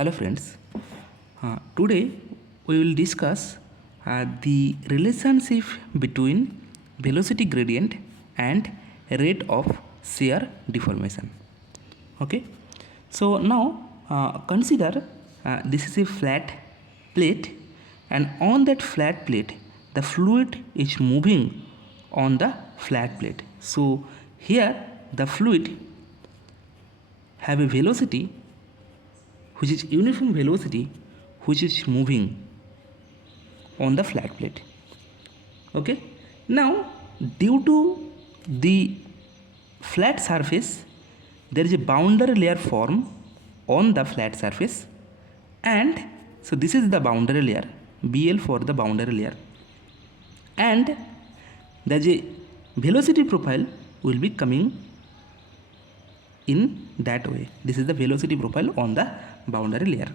Hello friends, today we will discuss the relationship between velocity gradient and rate of shear deformation. Okay, so now consider this is a flat plate, and on that flat plate the fluid is moving on the flat plate. So here the fluid have a velocity which is uniform velocity which is moving on the flat plate. Okay, now due to the flat surface there is a boundary layer formed on the flat surface, and so this is the boundary layer, BL for the boundary layer, and the velocity profile will be coming in that way. This is the velocity profile on the boundary layer.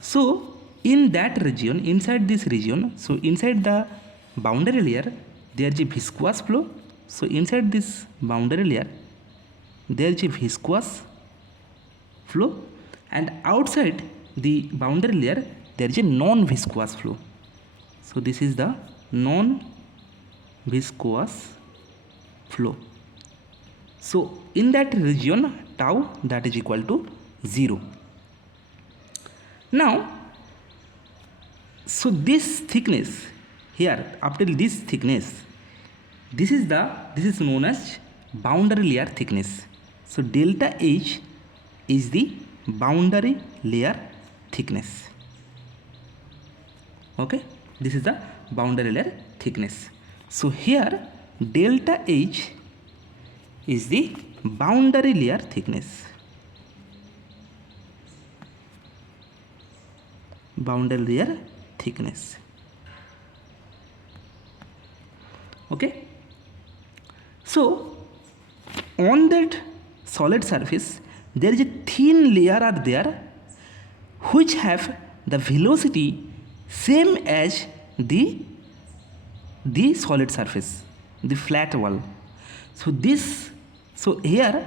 So in that region, inside this region, so inside the boundary layer there is a viscous flow. So inside this boundary layer there is a viscous flow, and outside the boundary layer there is a non-viscous flow. So this is the non-viscous flow. So in that region tau that is equal to 0. Now so this thickness here, after this thickness, this is known as boundary layer thickness. So delta H is the boundary layer thickness. Okay, this is the boundary layer thickness. So here delta H is the boundary layer thickness. Boundary layer thickness. Okay, so on that solid surface there is a thin layer are there which have the velocity same as the solid surface, the flat wall. So here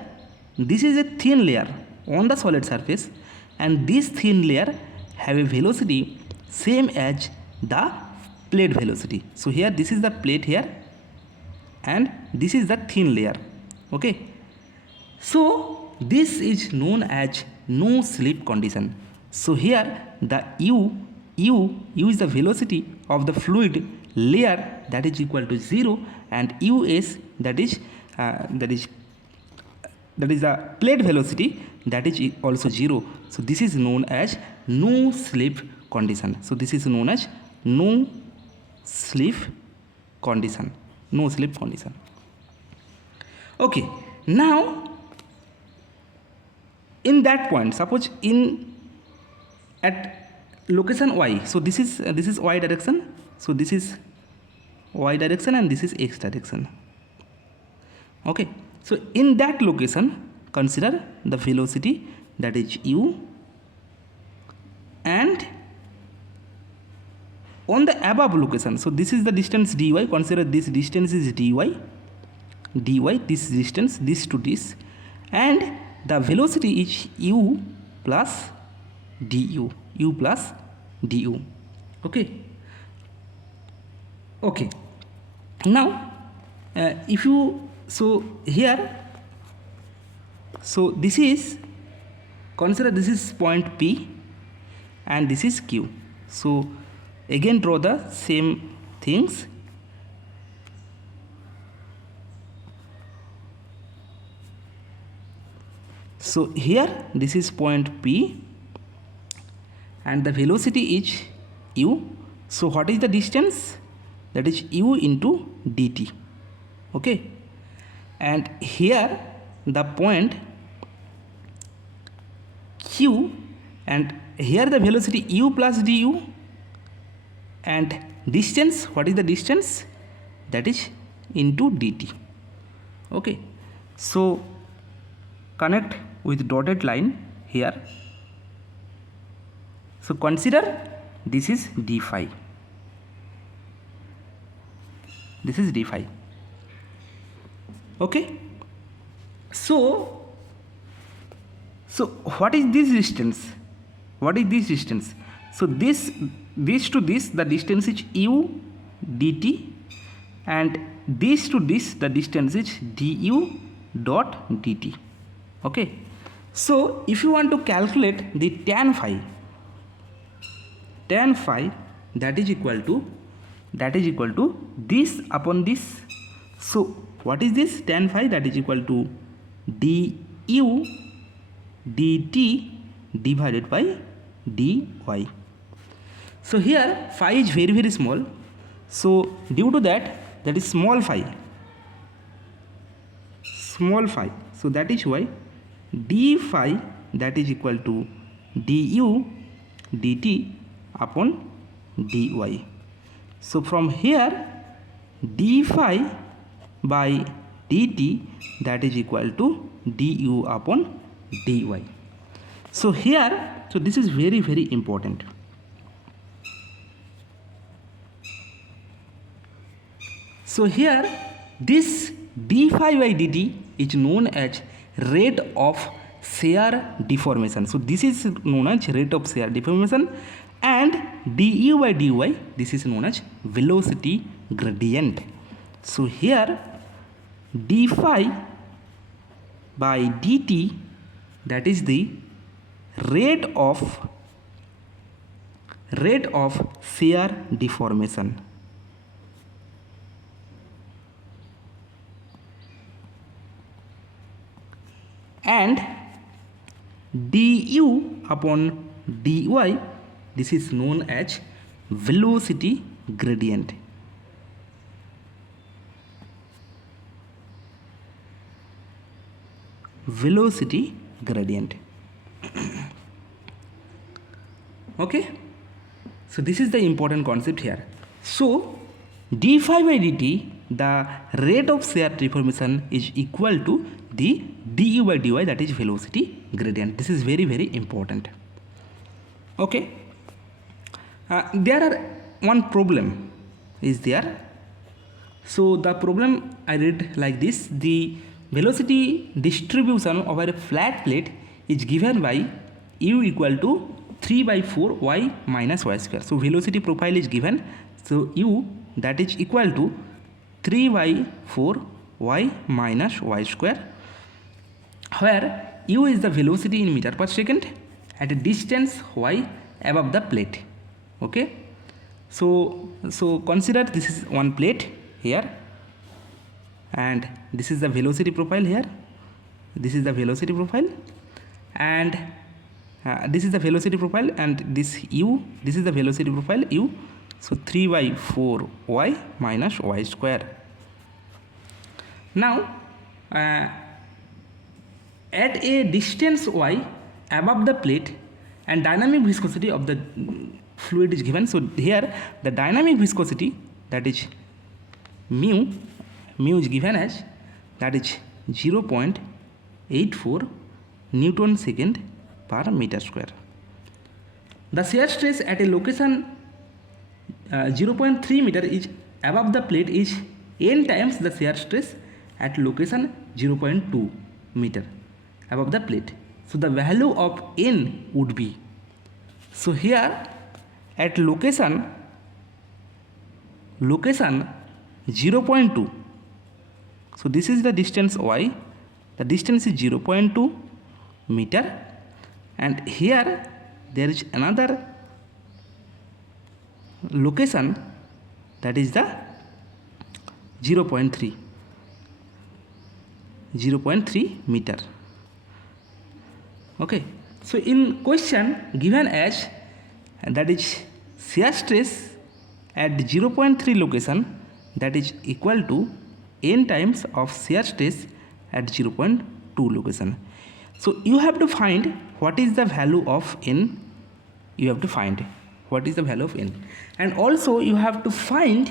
this is a thin layer on the solid surface, and this thin layer have a velocity same as the plate velocity. So here this is the plate here, and this is the thin layer. Okay, so this is known as no slip condition. So here the u is the velocity of the fluid layer that is equal to 0, and us that is the plate velocity that is also 0. So this is known as no slip condition. So this is known as no slip condition. No slip condition. Okay, now in that point, suppose at location y, so this is y direction, so this is y direction and this is x direction. Okay, so in that location consider the velocity that is u, and on the above location, so this is the distance dy, consider this distance is dy, this distance, this to this, and the velocity is u plus du. Okay, now if you, so here, so this is, consider this is point P and this is Q. So again draw the same things. So here this is point P and the velocity is u. So what is the distance? That is u into dt. Okay, and here the point Q, and here the velocity u plus du, and distance, what is the distance? That is into dt. Okay, so connect with dotted line here. So consider this is d phi. This is d phi. Okay, so what is this distance? What is this distance? So this to this, the distance is u dt, and this to this, the distance is du dot dt. Okay, so if you want to calculate the tan phi, that is equal to this upon this. So what is this tan phi? That is equal to du dt divided by dy. So here phi is very small, so due to that is small phi, so that is why d phi that is equal to du dt upon dy. So from here d phi by dt that is equal to du upon dy. So here, so this is very important. So here this d phi by dt is known as rate of shear deformation. So this is known as rate of shear deformation, and du by dy, this is known as velocity gradient. So here d phi by dt, that is the rate of shear deformation, and du upon dy, this is known as velocity gradient. Velocity gradient. Okay, so this is the important concept here. So d phi by dt, the rate of shear deformation, is equal to the du by dy, that is velocity gradient. This is very important. Okay, there are one problem is there. So the problem I read like this: the velocity distribution over a flat plate is given by u equal to 3 by 4 y minus y square. So velocity profile is given, so u that is equal to 3 by 4 y minus y square, where u is the velocity in meter per second at a distance y above the plate. Okay, so consider this is one plate here, and this is the velocity profile here. This is the velocity profile, and this is the velocity profile, and this u, this is the velocity profile u. So 3 by 4 y minus y square. Now at a distance y above the plate, and dynamic viscosity of the fluid is given. So here the dynamic viscosity, that is mu is given as, that is 0.84 Newton second per meter square. The shear stress at a location 0.3 meter is above the plate is n times the shear stress at location 0.2 meter above the plate. So the value of n would be, so here at location 0.2, so this is the distance y, the distance is 0.2 meter, and here there is another location, that is the 0.3 meter. Okay, so in question given as, that is shear stress at 0.3 location, that is equal to n times of shear stress at 0.2 location. So you have to find what is the value of n. You have to find what is the value of n, and also you have to find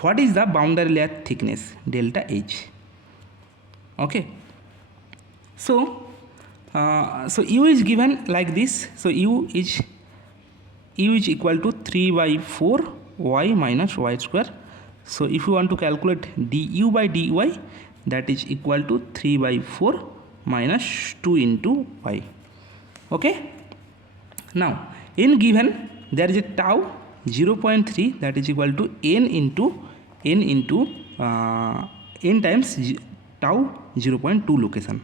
what is the boundary layer thickness, delta H. Okay, so u is given like this. So u is equal to 3 by 4 y minus y square. So if you want to calculate du by dy, that is equal to 3 by 4 minus 2 into y. Okay, Now n given, there is a tau 0.3, that is equal to n times tau 0.2 location.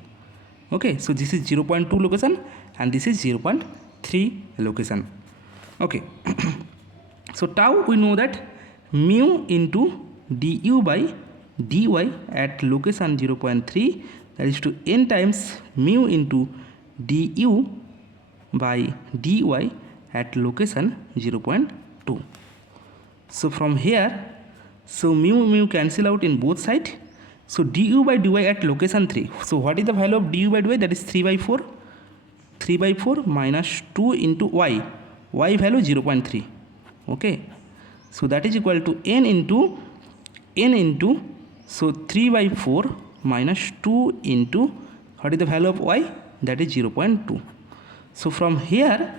Okay, so this is 0.2 location and this is 0.3 location. Okay. So tau, we know that mu into du by dy at location 0.3, that is to n times mu into du by dy at location 0.2. So from here, so mu cancel out in both sides. So du by dy at location 3. So what is the value of du by dy? That is 3 by 4. 3 by 4 minus 2 into y. Y value 0.3. Okay. So that is equal to n into so 3 by 4 minus 2 into what is the value of y? That is 0.2. So from here,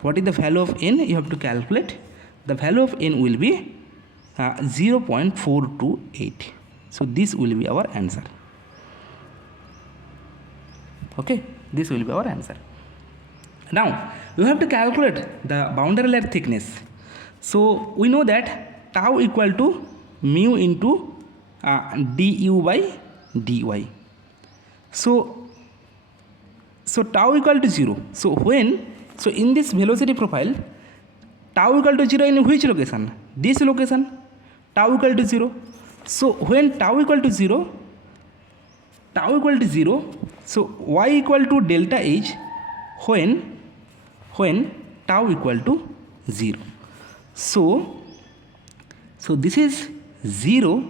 what is the value of n? You have to calculate. The value of n will be 0.428. So this will be our answer. Okay, this will be our answer. Now we have to calculate the boundary layer thickness. So we know that tau equal to mu into du by dy. So tau equal to 0. So in this velocity profile, tau equal to 0 in which location? This location. Tau equal to 0. So when tau equal to 0, so y equal to delta h when tau equal to 0. So this is 0,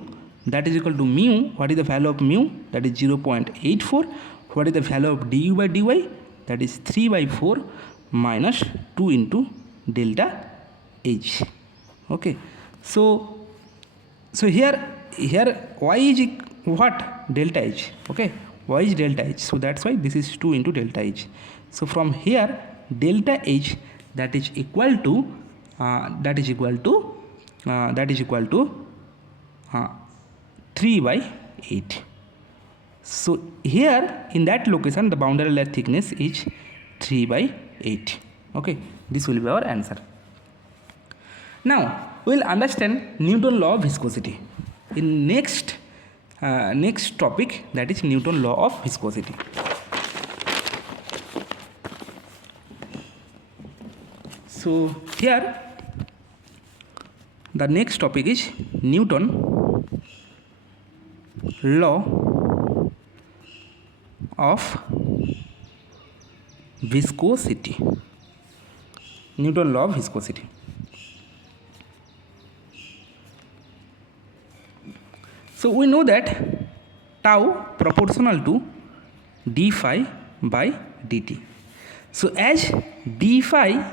that is equal to mu. What is the value of mu? That is 0.84. What is the value of du by dy? That is 3 by 4 minus 2 into delta h. Okay. So here y is what? Delta h. Okay. Y is delta h. So that's why this is 2 into delta h. So from here, delta h, that is equal to 3 by 8. So here in that location, the boundary layer thickness is 3 by 8. Okay, this will be our answer. Now we will understand Newton's law of viscosity in next topic, that is Newton's law of viscosity. So here the next topic is Newton's law of viscosity. Newton's law of viscosity. So we know that tau proportional to d phi by dt. So as d phi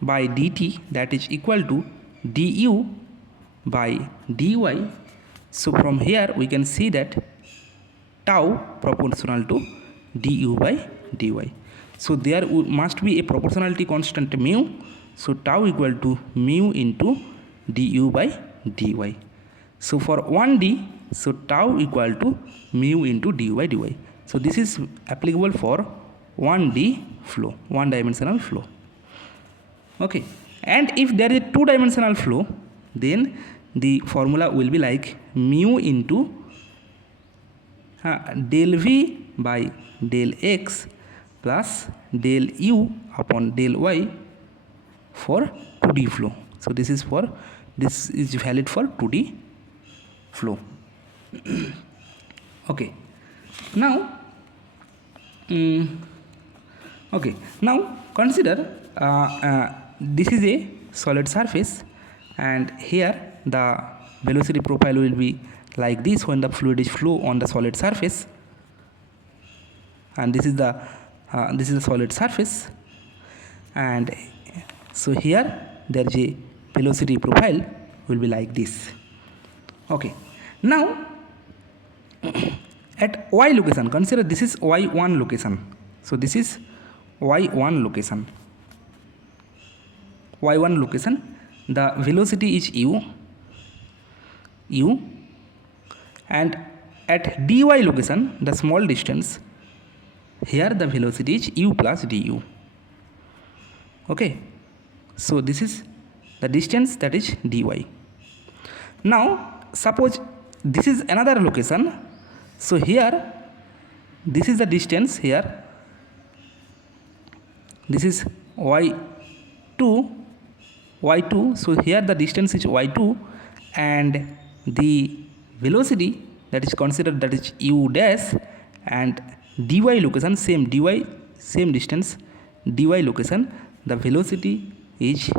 by dt, that is equal to du by dy. So from here we can see that tau proportional to du by dy. So there must be a proportionality constant mu. So tau equal to mu into du by dy. So for 1D, so tau equal to mu into du by dy. So this is applicable for 1D flow, one dimensional flow. Okay, and if there is a two dimensional flow, then the formula will be like mu into del v by del x plus del u upon del y for 2D flow. So this is valid for 2D flow. Okay, now consider this is a solid surface, and here the velocity profile will be like this when the fluid is flow on the solid surface, and this is the solid surface, and so here there is a velocity profile will be like this. Okay, now at y location, consider this is y1 location. So this is y1 location. Y1 location, the velocity is u, and at dy location, the small distance, here the velocity is u plus du. Okay, so this is the distance, that is dy. Now suppose this is another location, so here this is the distance, here this is y2, so here the distance is y2, and the velocity that is considered, that is u dash, and dy location, same dy, same distance, dy location, the velocity is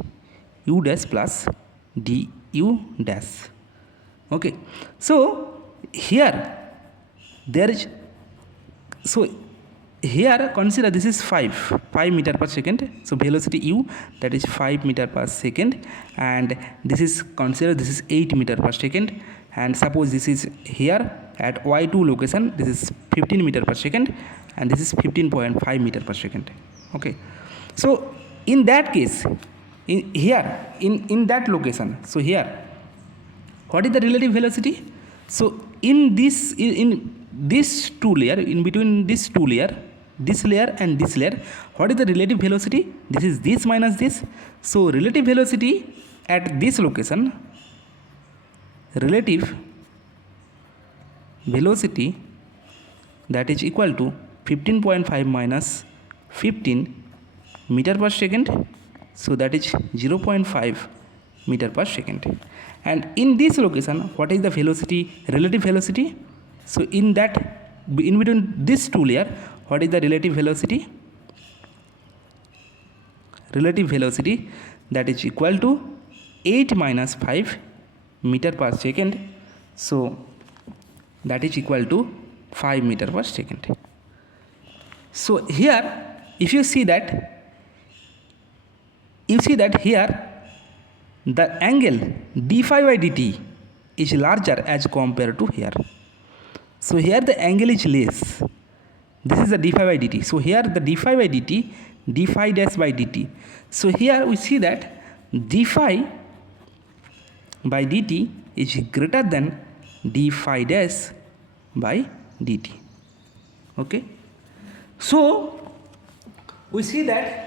u dash plus du dash. Okay, so here there is, so here consider this is 5 meter per second, so velocity u, that is 5 meter per second, and this is consider this is 8 meter per second, and suppose this is here at y2 location, this is 15 meter per second, and this is 15.5 meter per second. Okay, so in that case, in that location, so here what is the relative velocity? So in this two layer, in between this two layer, this layer and this layer, what is the relative velocity? This is this minus this. So relative velocity at this location, relative velocity, that is equal to 15.5 minus 15 meter per second, so that is 0.5 meter per second. And in this location, what is the velocity, relative velocity? So in that, in between this two layer, what is the relative velocity? Relative velocity, that is equal to 8 minus 5 meter per second, so that is equal to 5 meter per second. So here if you see that, here the angle d phi by dt is larger as compared to here. So here the angle is less. This is the d phi by dt. So here the d phi by dt, d phi dash by dt. So here we see that d phi by dt is greater than d phi dash by dt. Okay. So we see that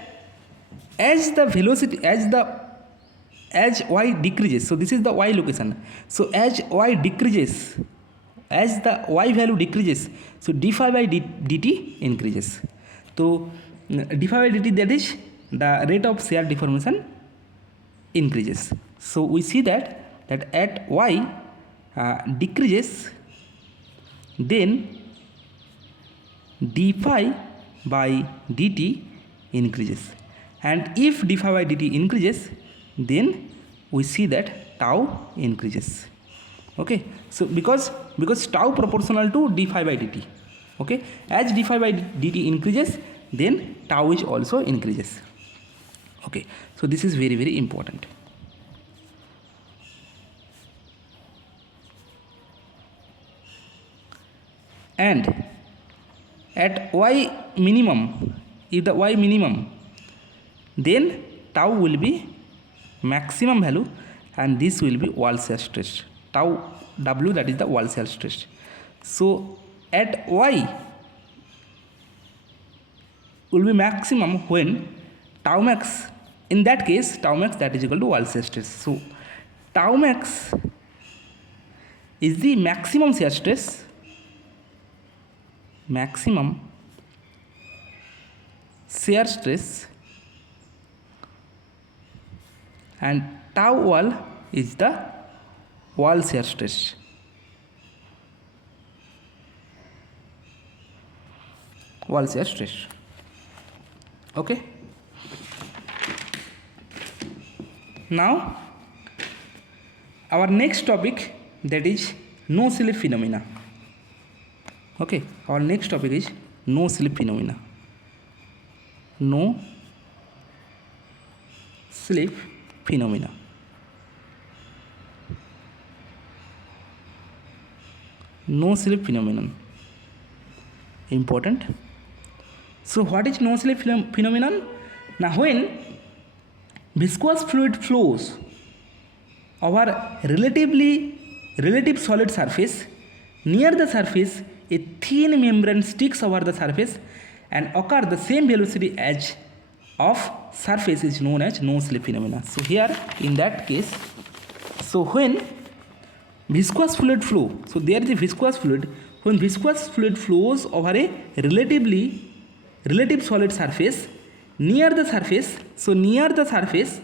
as the velocity, as y decreases, so this is the y location, so as y decreases, as the y value decreases, so d phi by dt increases. So d phi by dt, that is the rate of shear deformation, increases. So we see that at y decreases, then d phi by dt increases, and if d phi by dt increases, then we see that tau increases. Okay, so because tau proportional to d phi by dt. Okay, as d phi by dt increases, then tau is also increases. Okay, so this is very, very important. And at y minimum, if the y minimum, then tau will be maximum value, and this will be wall shear stress, tau w, that is the wall shear stress. So at y will be maximum when tau max, in that case tau max, that is equal to wall shear stress. So tau max is the maximum shear stress, maximum shear stress, and tau wall is the wall shear stress. Wall shear stress. Okay. Now our next topic, that is no slip phenomena. Okay, our next topic is no slip phenomena. No slip phenomena. No slip phenomenon. Important. So what is no slip phenomenon? Now when viscous fluid flows over relative solid surface, near the surface a thin membrane sticks over the surface and occur the same velocity as of surface is known as no slip phenomena. So here in that case, so when viscous fluid flow, so there is a viscous fluid, when viscous fluid flows over a relative solid surface, near the surface, so near the surface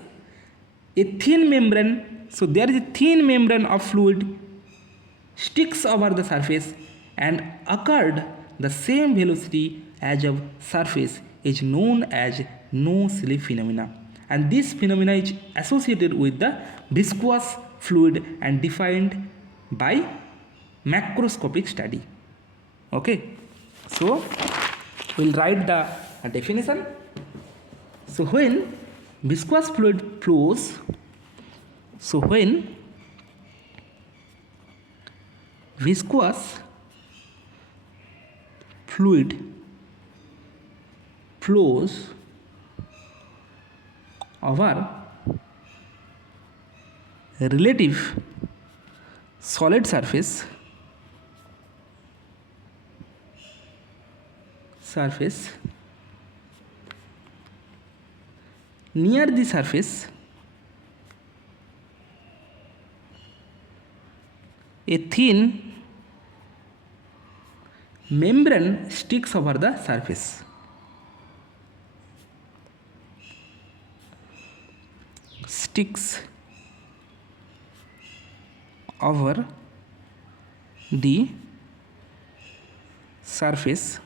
a thin membrane, so there is a thin membrane of fluid sticks over the surface and occurred the same velocity as of surface is known as no slip phenomena, and this phenomena is associated with the viscous fluid and defined by macroscopic study. Okay, so we'll write the definition. So when viscous fluid flows, so when viscous fluid flows over relative solid surface near the surface a thin membrane sticks over the surface. Sticks over the surface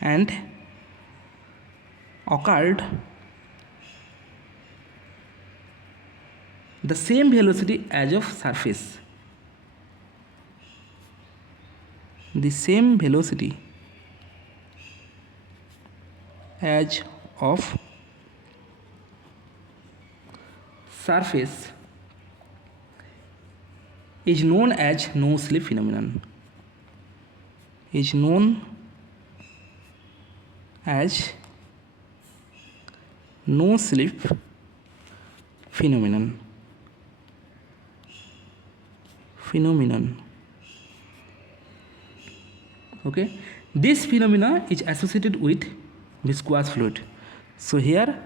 and occurred the same velocity as of surface. The same velocity as of surface is known as no slip phenomenon. Is known as no slip phenomenon. Okay, this phenomena is associated with viscous fluid. So here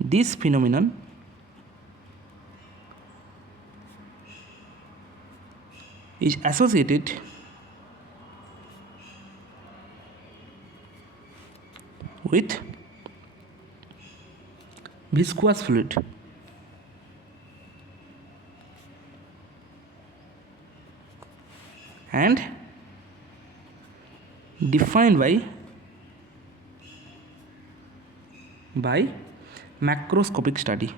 this phenomenon is associated with viscous fluid and defined by macroscopic study.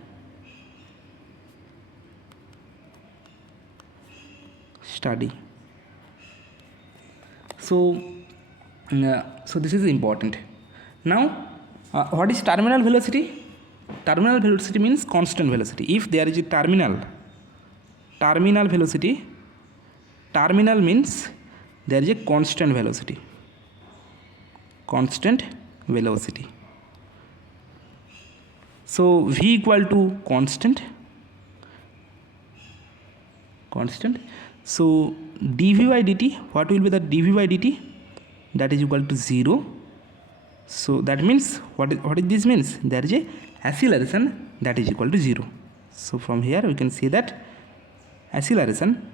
So this is important. Now what is terminal velocity? Terminal velocity means constant velocity. If there is a terminal velocity, terminal means there is a constant velocity. So v equal to constant. So dv by dt, what will be the dv by dt? That is equal to 0. So that means what is this means? There is a acceleration that is equal to 0. So from here we can see that acceleration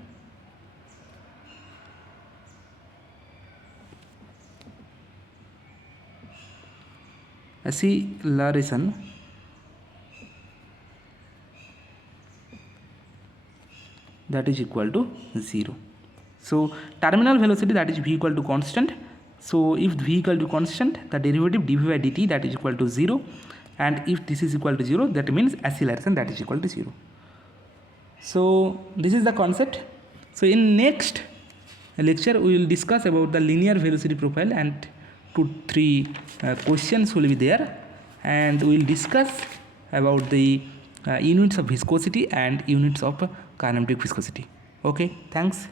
that is equal to 0. So terminal velocity, that is v equal to constant. So if v equal to constant, the derivative dv by dt, that is equal to 0, and if this is equal to 0, that means acceleration that is equal to 0. So this is the concept. So in next lecture we will discuss about the linear velocity profile, and 2-3 questions will be there, and we will discuss about the units of viscosity and units of kinematic viscosity. Okay, thanks.